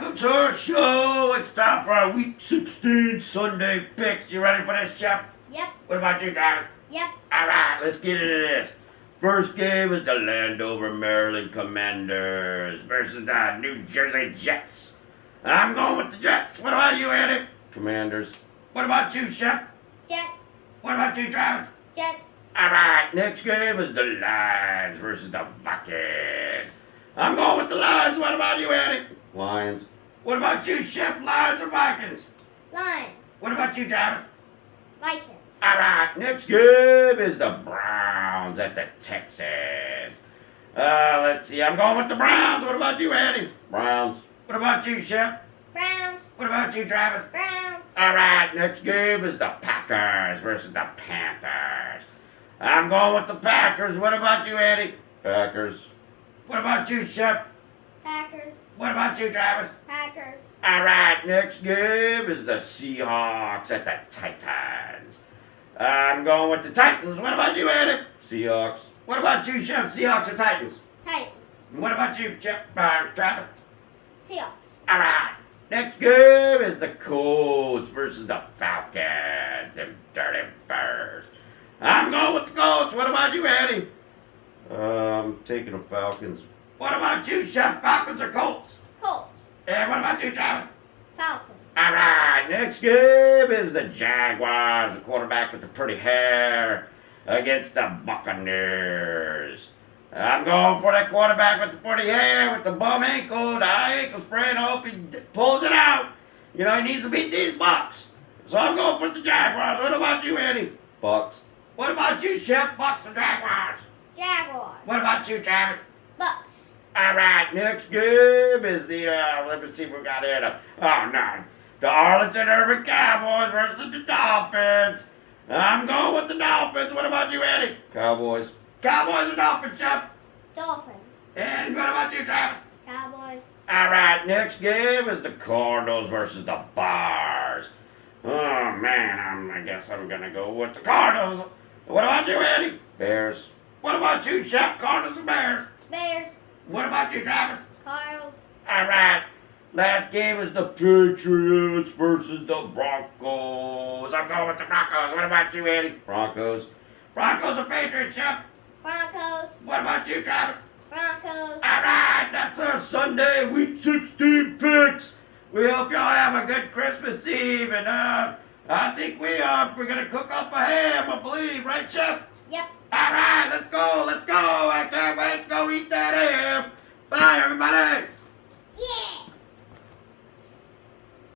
welcome to our show. It's time for our Week 16 Sunday picks. You ready for this, Chef? Yep. What about you, Travis? Yep. All right, let's get into this. First game is the Landover, Maryland Commanders versus the New Jersey Jets. I'm going with the Jets. What about you, Andy? Commanders. What about you, Chef? Jets. What about you, Travis? Jets. All right, next game is the Lions versus the Vikings. I'm going with the Lions. What about you, Andy? Lions. What about you, Chef? Lions or Vikings? Lions. What about you, Travis? Vikings. All right, next game is the Browns at the Texans. Let's see. I'm going with the Browns. What about you, Andy? Browns. What about you, Chef? Browns. What about you, Travis? Browns. All right, next game is the Packers versus the Panthers. I'm going with the Packers. What about you, Andy? Packers. What about you, Chef? Packers. What about you, Travis? Packers. All right, next game is the Seahawks at the Titans. I'm going with the Titans. What about you, Andy? Seahawks. What about you, Chef? Seahawks or Titans? Titans. What about you, Chef? Travis? Seahawks. All right. Next game is the Colts versus the Falcons. Them dirty birds. I'm going with the Colts. What about you, Andy? I'm taking the Falcons. What about you, Chef? Falcons or Colts? Colts. And what about you, Travis? Falcons. All right, next game is the Jaguars, the quarterback with the pretty hair, against the Buccaneers. I'm going for that quarterback with the pretty hair, with the bum ankle, the high ankle sprain. I hope he pulls it out. You know, he needs to beat these Bucks. So I'm going for the Jaguars. What about you, Andy? Bucks. What about you, Chef? Bucks or Jaguars? Jaguars. What about you, Travis? Bucks. All right, next game is the, let me see what we got here. The Arlington Urban Cowboys versus the Dolphins. I'm going with the Dolphins. What about you, Eddie? Cowboys. Cowboys or Dolphins, Chef? Dolphins. And what about you, Travis? Cowboys. All right, next game is the Cardinals versus the Bears. Oh, man, I guess I'm going to go with the Cardinals. What about you, Eddie? Bears. What about you, Chef? Cardinals or Bears? Bears. What about you, Travis? Cardinals. All right. Last game is the Patriots versus the Broncos. I'm going with the Broncos. What about you, Eddie? Broncos. Broncos or Patriots, Chef? Broncos. What about you, Travis? Broncos. All right. That's our Sunday Week 16 picks. We hope y'all have a good Christmas Eve. And I think we're going to cook up a ham, I believe. Right, Chef? Yep. All right. Let's go. Let's go. I can't wait to go eat that ham. Bye, everybody.